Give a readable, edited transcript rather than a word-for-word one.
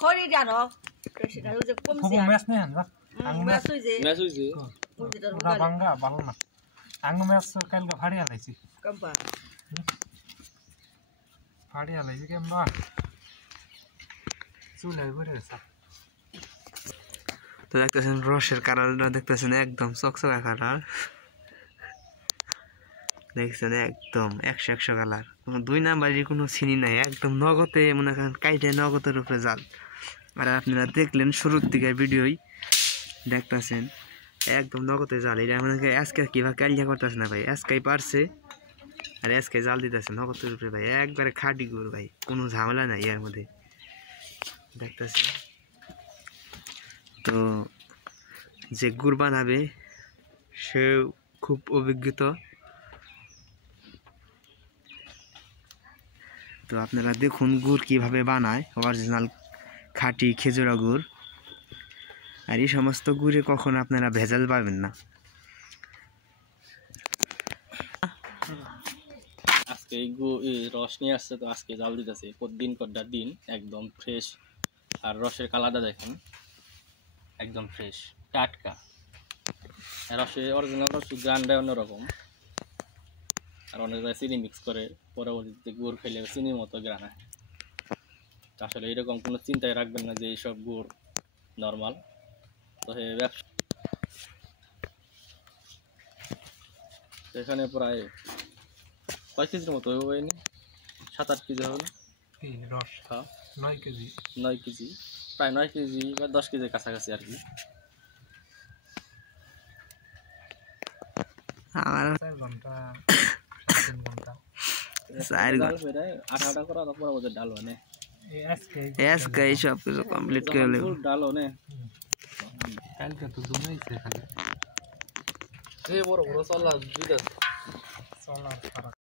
খড়ি জানো সেটা ওই যে কমছে খুব ম্যাচ নেই না ম্যাচ হইছে ওই যে তোর ওটা ভাঙ্গা ভালো না আঙ্গু ম্যাচ কালকে ফাড়ি আলাইছি কম্পা ফাড়ি আলাইছি কেমবা চুলে ভরে গেছে তো দেখতেছেন রসের কালারটা দেখতেছেন একদম চকচকা কালার দেখছেন একদম 100 কালার দুই নাম্বারের কোনো চিনি নাই একদম নগদে মনে করেন কাইটে নগদের উপরে জাল আর আপনারা দেখলেন শুরুর দিকে ভিডিওই দেখতেছেন একদম নগদে জাল এটা আমাকে আজকে কিভাবে কালিয়া করতেছে না ভাই আজকেই পারছে আর আজকে জাল দিতেছে নগদের উপরে ভাই একবারে খাঁটি গুড় ভাই কোনো ঝামেলা নাই এর মধ্যে দেখতেছেন তো যে গুড় বানাবে সে খুব অভিজ্ঞত তো আপনারা দেখুন গুড় কিভাবে বানায় অরিজিনাল খাঁটি খেজুরা গুড় আর এই সমস্ত গুড়ে কখনো আপনারা ভেজাল পাবেন না আজকে এই রস নিয়ে আসছে তো আজকে জাল দিতেছে প্রতিদিন কড্ডার দিন একদম ফ্রেশ আর রসের কালারটা দেখেন একদম ফ্রেশ টাটকা রসে অরিজিনাল রস গ্রান্ডে অন্যরকম আর অনেক জায়গায় চিনি মিক্স করে পরবর্তীতে গুড় খেলে চিনির মতো গ্রান হয় আসলে এরকম কোনো চিন্তায় রাখবেন না যে এইসব গুড় নর্মাল তো ব্যবসা এখানে প্রায় কয় কেজির মতো হবে না 7-8 কেজি হবে না রস 9 কেজি 9 কেজি প্রায় 9 কেজি বা 10 কেজির কাছাকাছি আর কি আমার 4 ঘন্টা 3 ঘন্টা 4 ঘন্টা আটা করা তারপর ওদের ডাল মানে আজকে সব কিছু কমপ্লিট করে নেব ডাল মানে কালকে তো জমাইছে খালি এই বড় বড় চলা দুইটা চলার ফারাক